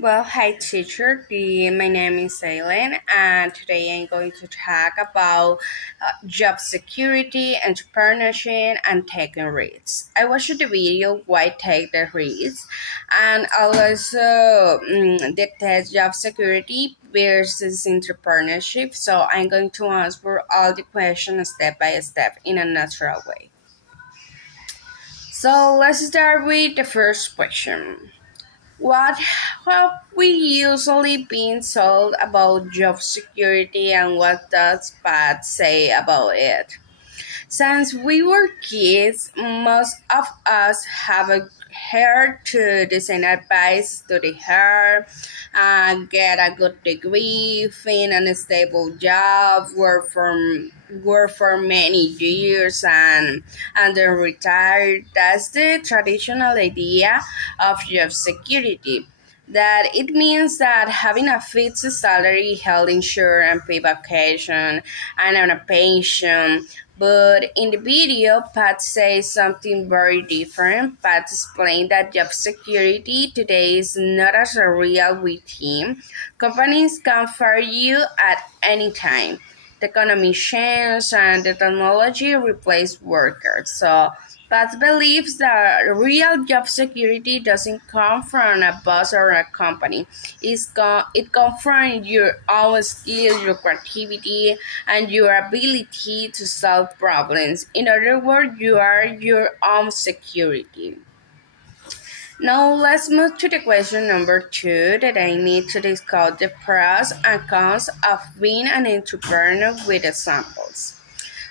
Well, hi teacher. My name is Aileen, and today I'm going to talk about job security, entrepreneurship, and taking risks. I watched the video why take the risks, and also the test job security versus entrepreneurship. So I'm going to answer all the questions step by step in a natural way. So let's start with the first question. What have we usually been told about job security and what does Pat say about it? Since we were kids, most of us have heard to the same advice to the hair, get a good degree, find a stable job, work for many years and then retire. That's the traditional idea of job security. That it means that having a fixed salary, health insurance, and pay vacation, and on a pension. But in the video, Pat says something very different. Pat explained that job security today is not as a real with him. Companies can fire you at any time. The economy changes and the technology replaces workers. So Pat believes that real job security doesn't come from a boss or a company. It comes from your own skills, your creativity, and your ability to solve problems. In other words, you are your own security. Now let's move to the question number two that I need to discuss the pros and cons of being an entrepreneur with examples.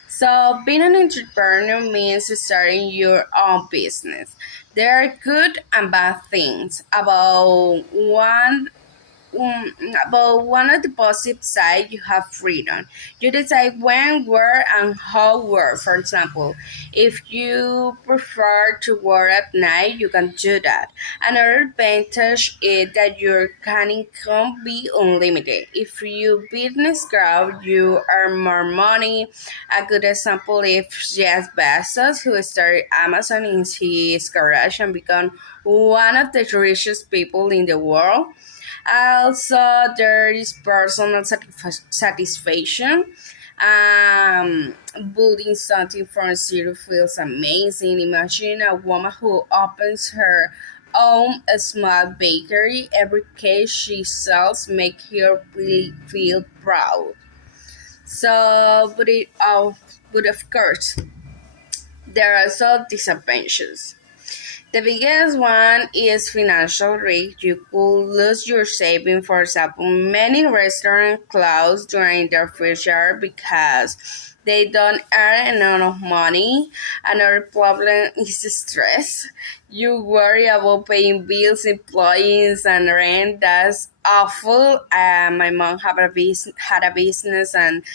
So, being an entrepreneur means starting your own business. There are good and bad things about one of the positive side, you have freedom. You decide when, where, and how work. For example, if you prefer to work at night, you can do that. Another advantage is that your can income be unlimited. If your business grows, you earn more money. A good example is Jeff Bezos, who started Amazon in his garage and become one of the richest people in the world. Also, there is personal satisfaction. Building something from zero feels amazing. Imagine a woman who opens her own small bakery. Every cake she sells make her feel proud. So, but of course, there are also disadvantages. The biggest one is financial risk. You could lose your savings. For example, many restaurants close during their first year because they don't earn enough money. Another problem is stress. You worry about paying bills, employees, and rent. That's awful. My mom had a business, and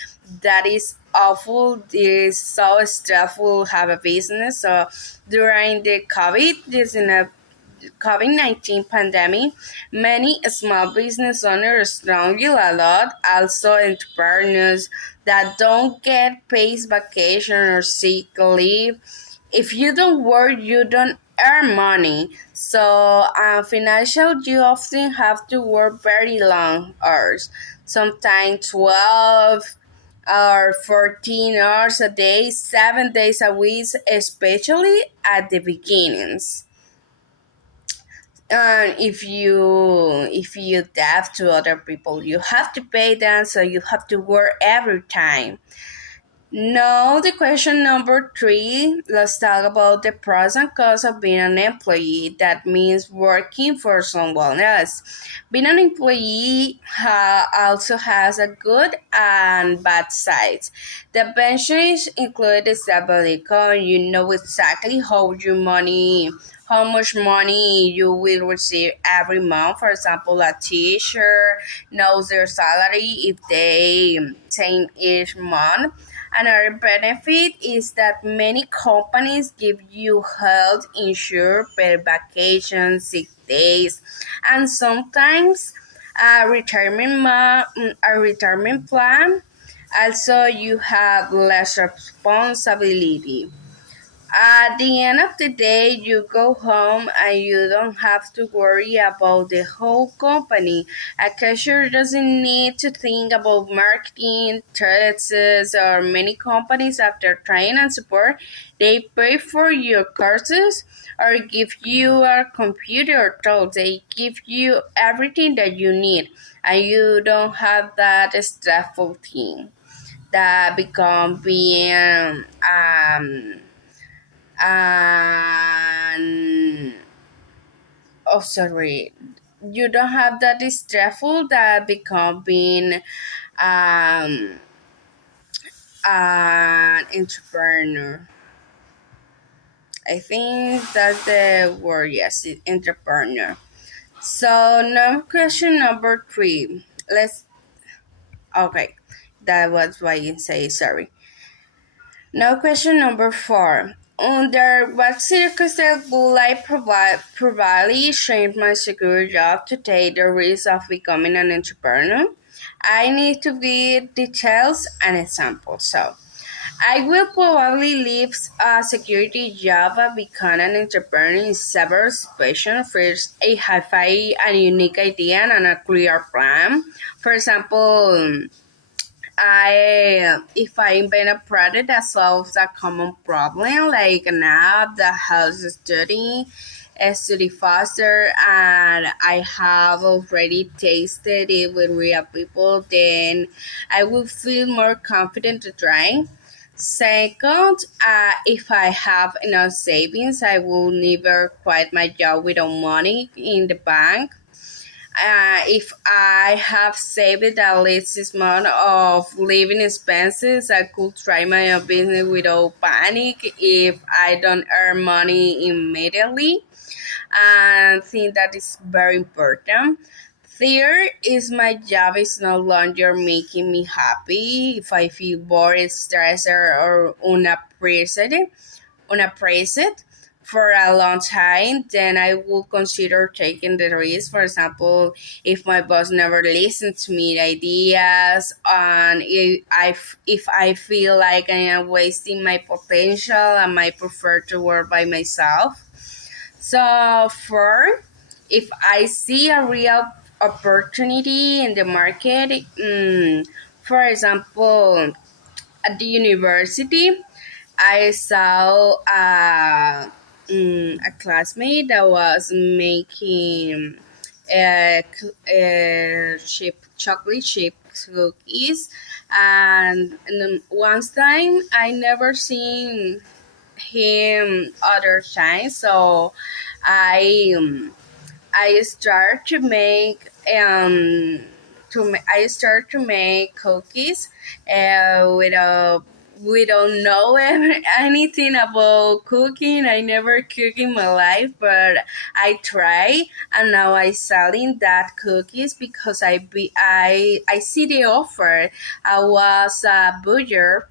that is awful. It is so stressful have a business. So during the COVID-19 pandemic, many small business owners struggle a lot. Also, entrepreneurs that don't get paid vacation or sick leave. If you don't work, you don't earn money. So, financial, you often have to work very long hours, sometimes 12 or 14 hours a day, 7 days a week, especially at the beginnings. And if you debt to other people, you have to pay them, so you have to work every time. Now, the question number three, let's talk about the pros and cons of being an employee. That means working for someone else. Being an employee also has a good and bad sides. The advantages include the stability. You know exactly how much money you will receive every month. For example, a teacher knows their salary if they take each month. Another benefit is that many companies give you health insurance, paid vacation, sick days, and sometimes a retirement plan. Also, you have less responsibility. At the end of the day, you go home and you don't have to worry about the whole company. A cashier doesn't need to think about marketing, taxes, or many companies after training and support. They pay for your courses or give you a computer tools. They give you everything that you need, and you don't have that stressful thing that become being and oh sorry, you don't have that stressful that become being um an entrepreneur. I think that's the word. Yes, entrepreneur. So now question number 3. Let's okay, that was why you say sorry. Now, question number 4. Under what circumstances would I probably change my secure job to take the risk of becoming an entrepreneur? I need to give details and examples. So, I will probably leave a security job and become an entrepreneur in several situations. First, I have a unique idea and a clear plan. For example, if I invent a product that solves a common problem, like an app that helps study faster, and I have already tasted it with real people, then I will feel more confident to try. Second, if I have enough savings, I will never quit my job without money in the bank. If I have saved at least this amount of living expenses, I could try my own business without panic if I don't earn money immediately. And I think that is very important. Third is my job is no longer making me happy. If I feel bored, stressed, or unappraised for a long time, then I will consider taking the risk. For example, if my boss never listens to me ideas, and if I feel like I am wasting my potential, I might prefer to work by myself. So, four, if I see a real opportunity in the market, for example, at the university, I saw a classmate that was making chocolate chip cookies, and then one time I never seen him other time, so I um, I start to make I start to make cookies without we don't know anything about cooking. I never cook in my life, but I try, and now I selling that cookies because I see the offer. I was a butcher.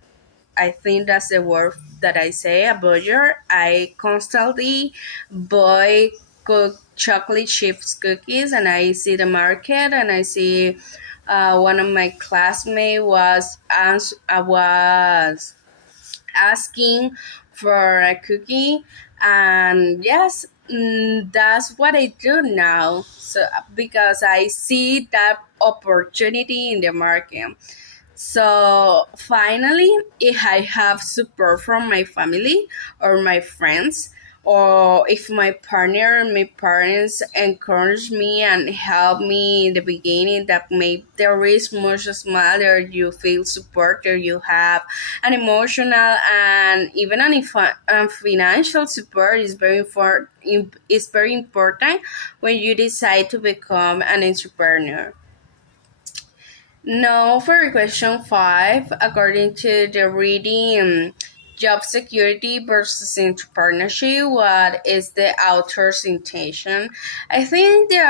I think that's the word that I say, a butcher. I constantly buy cook chocolate chips cookies, and I see the market, and I see one of my classmates was asking for a cookie, and yes, that's what I do now. So because I see that opportunity in the market. So finally, if I have support from my family or my friends, or if my partner and my parents encourage me and help me in the beginning, that make the risk much smaller, you feel supported, you have an emotional and even financial support is very important when you decide to become an entrepreneur. Now, for question 5, according to the reading, job security versus entrepreneurship, what is the author's intention? I think the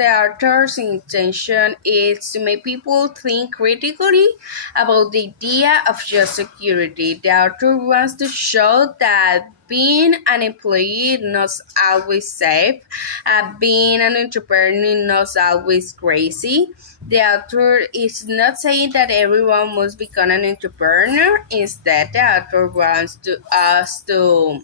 author's intention is to make people think critically about the idea of job security. The author wants to show that being an employee is not always safe. Being an entrepreneur is not always crazy. The author is not saying that everyone must become an entrepreneur. Instead, the author wants us to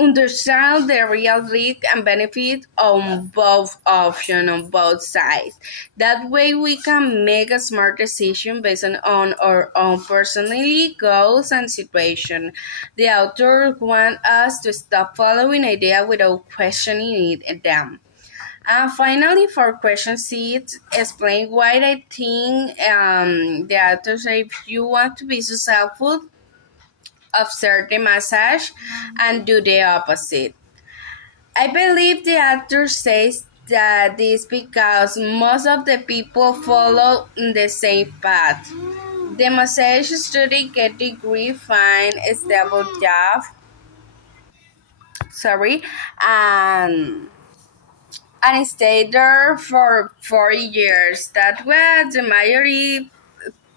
understand the real risk and benefit on both options, on both sides. That way we can make a smart decision based on our own personality, goals, and situation. The author wants us to stop following ideas without questioning them. And finally, for question six, explain why I think the author says if you want to be successful, observe the message and do the opposite. I believe the author says that this because most of the people follow the same path. The massage student get degree, find a stable job, sorry, and and stay there for 4 years. That's what the majority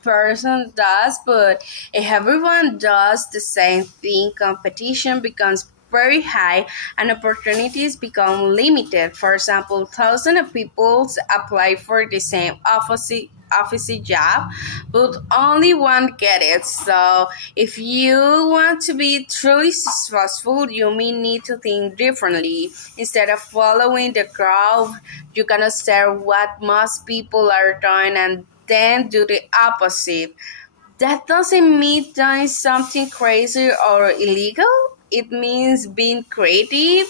person does, but if everyone does the same thing, competition becomes very high and opportunities become limited. For example, thousands of people apply for the same office job, but only one get it. So if you want to be truly successful, you may need to think differently. Instead of following the crowd, you can observe what most people are doing and then do the opposite. That doesn't mean doing something crazy or illegal. It means being creative,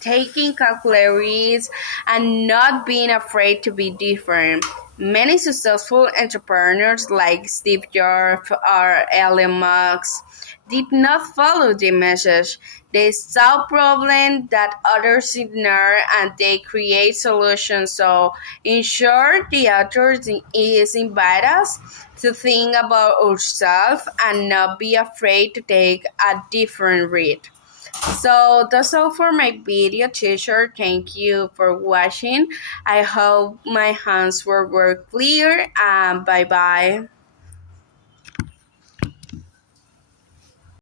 taking calculated risks, and not being afraid to be different. Many successful entrepreneurs like Steve Jobs or Elon Musk did not follow the message. They solve problems that others ignore and they create solutions. So, in short, the author is invite us to think about ourselves and not be afraid to take a different route. So that's all for my video, teacher. Thank you for watching. I hope my hands were clear and bye bye.